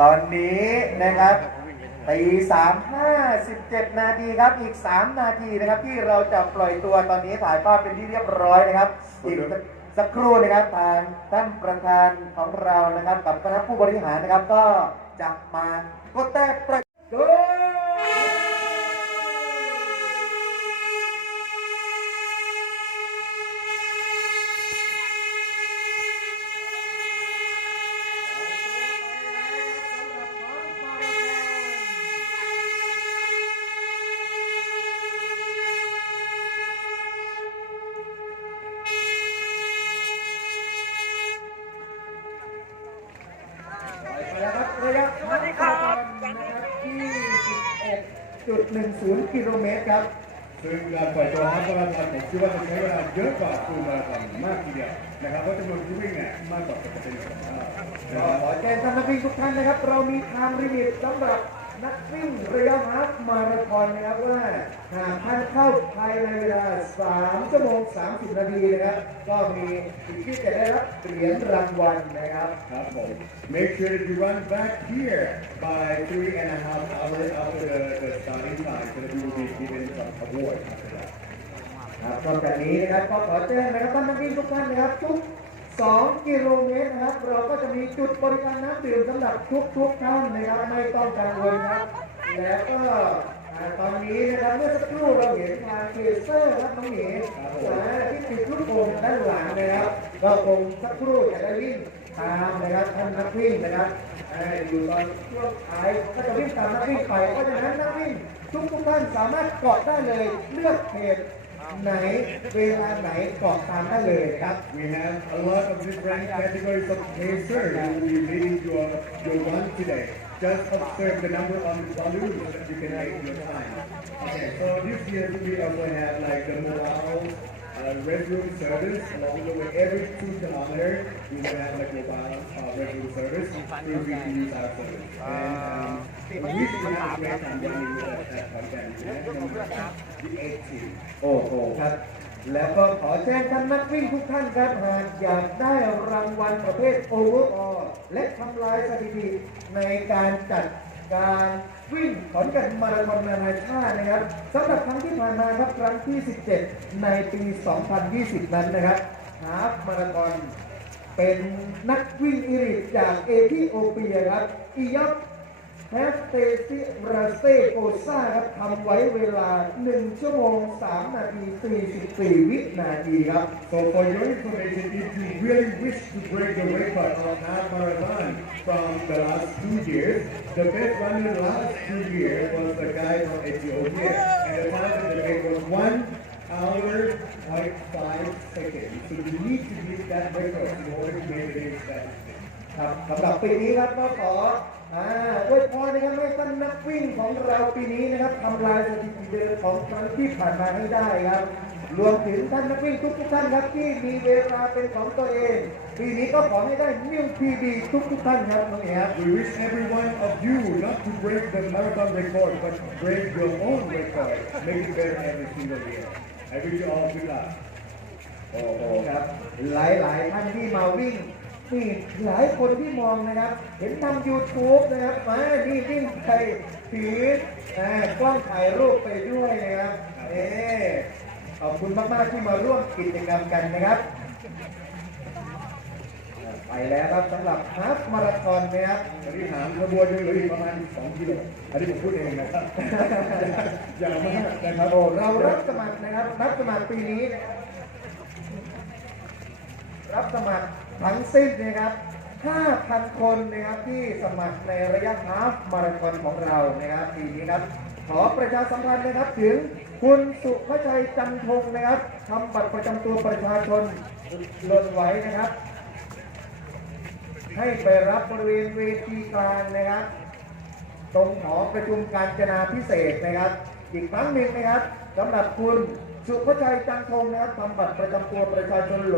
ตอนนี้นะครับตีสามห้าสิบเจ็ดนาทีครับ อีก3นาทีนะครับที่เราจะปล่อยตัวตอนนี้ถ่ายภาพเป็นที่เรียบร้อยนะครับอีกสักครู่นะครับทางท่านประธานของเรานะครับ กับคณะผู้บริหารนะครับก็จะมากดแต่ประโดแล้วครับระยะทางนะครับที่ 11.10 กิโลเมตรครับ ซึ่งการปล่อยตัวฮับมาราธอนผมคิดว่าจะใช้เวลาเยอะกว่าฟูลมาราธอนมากทีเดียวนะครับเพราะจำนวนผู้วิ่งเนี่ยมากกว่าปกติของเรานะก็ครับขอแจ้งท่านนักวิ่งทุกท่านนะครับ เรามีไทม์ลิมิตสำหรับนักวิ่งระยะฮาฟมาราธอนนะครับว่าหากท่านเข้าภายในเวลา 3 ชั่วโมง 30 นาทีนะครับ ก็มีสิทธิ์ที่จะได้รับเหรียญรางวัลนะครับครับผม make sure that you run back here by three and a half hours after the, the starting time so that you will be given award after that ครับนอกจากนี้นะครับก็ขอแจ้งนะครับท่านนักวิ่งทุกท่านนะครับทุก 2 กิโลเมตรนะครับ เราก็จะมีจุดบริการน้ำดื่มสำหรับทุกทุกท่านนะครับไม่ต้องกังวลครับ แล้วก็ตอนนี้นะครับเมื่อสักครู่เราเห็นทางเคเซอร์ครับน้องหมีอ่าที่ติดลูกโป่งด้านหลังนะครับก็คงสักครู่จะได้วิ่ง ตามนะครับท่านนักวิ่งนะครับอยู่ตอนช่วงท้ายก็จะวิ่งตามนักวิ่งไปเพราะฉะนั้นนักวิ่งทุกทุกท่านสามารถเกาะได้เลยเลือกเขตไหนเวลาไหนเกรอกตามได้เลยครับ We have a lot of different categories of pacer who will be leading your, your run today. Just observe the number of balloons that you can make your time. Okay, so this year we also have like the mobile uh, restroom service along the way. Every two kilometers, we will have like mobile uh, restroom service so we can use our service. And um, we usually have a great time running uh, at Content. The 18. โอ้โหครับ แล้วก็ขอแจ้งท่านนักวิ่งทุกท่านครับหากอยากได้รางวัลประเภทโอเวอร์ออและทำลายสถิติในการจัด การวิ่งขอนแกันมาราธอนนานาชาตินะครับสำหรับครั้งที่ผ่านมาครับครั้งที่ 17 ในปี 2020 นั้นนะครับฮาฟมาราธอนเป็นนักวิ่งอิริจากเอธิโอเปียครับอียับ แฮสเตซิราเซโกซ่าครับทำไว้เวลา 1 ชั่วโมง 3 นาที 44 วินาทีครับ So for your information, if you really wish to break the record of half marathon from the last two years, the best runner in the last two years was the guy from Ethiopia, and the time that they made was one hour point five seconds. So you need to beat that record in order to make it in statistics. ครับสำหรับปีนี้ครับก็ขอ อ่าอวยพรนะครับให้ท่านนักวิ่งของเราปีนี้นะครับทำลายสถิติเดิมของครั้งที่ผ่านมาให้ได้ครับ รวมถึงท่านนักวิ่งทุกทุกๆท่านครับที่มีเวลาเป็นของตัวเอง ปีนี้ก็ขอให้ได้นิวพีดีทุกทุกๆท่านครับน้องเอ๋ครับ We wish every one of you not to break the marathon record, but break your own record. Make it better every single year. I wish you all good luck. โอ้โหครับหลายหลายๆท่านที่มาวิ่ง นี่หลายคนที่มองนะครับ เห็นทำ YouTube นะครับมานี่วิ่งไปถือกล้องถ่ายรูปไปด้วยนะครับเอ๊ขอบคุณมาก ๆ ที่มาร่วมกิจกรรมกันนะครับ ไปแล้วครับสำหรับฮาฟมาราธอนนะครับตอนนี้หางขบวนยังเหลืออีกประมาณ 2กิโลอันนี้ผมพูดเองนะครับยาวมากนะครับโอ้เรารับสมัครนะครับรับสมัครปีนี้ รับสมัคร ทั้งสิ้นนะครับ 5,000 คนนะครับที่สมัครในระยะฮาฟมาราธอนของเรานะครับปีนี้ครับ ขอประชาสัมพันธ์นะครับถึงคุณสุภชัยจันทงนะครับทำบัตรประจำตัวประชาชนหล่นไว้นะครับ ให้ไปรับบริเวณเวทีกลางนะครับ ตรงหอประชุมการจนาพิเศษนะครับ อีกครั้งหนึ่งนะครับสำหรับคุณสุภชัยจันทงนะครับทำบัตรประจำตัวประชาชนหล่น